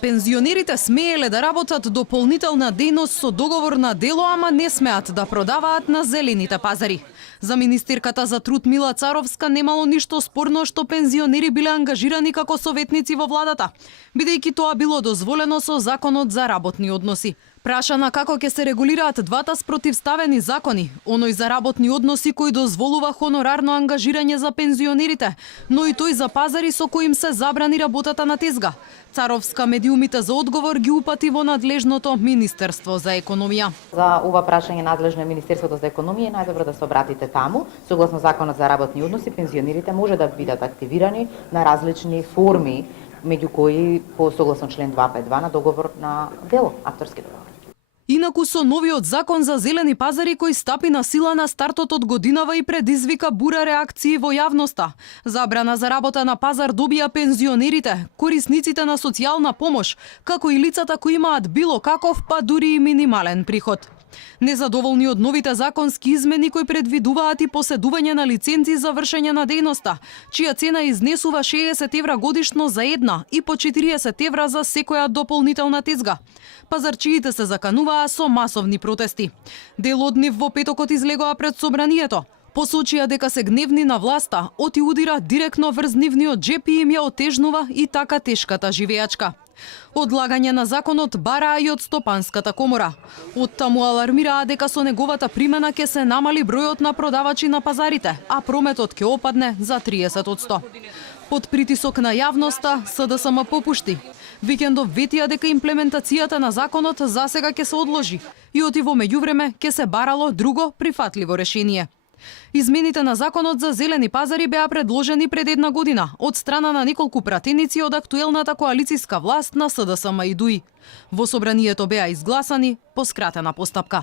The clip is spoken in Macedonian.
Пензионерите смееле да работат дополнителна дејност со договор на дело, ама не смеат да продаваат на зелените пазари. За министерката за труд Мила Царовска немало ништо спорно што пензионери биле ангажирани како советници во владата, бидејќи тоа било дозволено со Законот за работни односи. Прашана како ќе се регулираат двата спротивставени закони, оној за работни односи кој дозволува хонорарно ангажирање за пензионерите, но и тој за пазари со кои им се забрани работата на тезга. Царовска медиумите за одговор ги упати во надлежното Министерство за економија. За ова прашање надлежно е Министерството за економија, најдобро да се обратите таму. Согласно Законот за работни односи, пензионерите може да бидат активирани на различни форми, меѓу кои по согласно член 252 на договор на дело, авторски договор. Инаку со новиот закон за зелени пазари кој стапи на сила на стартот од годинава и предизвика бура реакции во јавноста. Забрана за работа на пазар добија пензионерите, корисниците на социјална помош, како и лицата кои имаат било каков, па дури и минимален приход. Незадоволни од новите законски измени кои предвидуваат и поседување на лиценци за вршење на дејноста, чија цена изнесува 60 евра годишно за една и по 40 евра за секоја дополнителна тезга. Пазарчиите се закануваа со масовни протести. Дел од нив во петокот излегоа пред собранието. Посочија дека се гневни на власта, оти удира директно врз нивниот джеп и им ја отежнува и така тешката живеачка. Одлагање на законот бараа и од Стопанската комора. Оттаму алармираа дека со неговата примена ќе се намали бројот на продавачи на пазарите, а прометот ќе опадне за 30%. Под притисок на јавноста, СДСМ попушти. Викендов ветија дека имплементацијата на законот засега ќе се одложи и оти во меѓувреме ќе се барало друго прифатливо решение. Измените на законот за зелени пазари беа предложени пред една година од страна на неколку пратеници од актуелната коалициска власт на СДСМ и ДУИ. Во собранието беа изгласани по скратена постапка.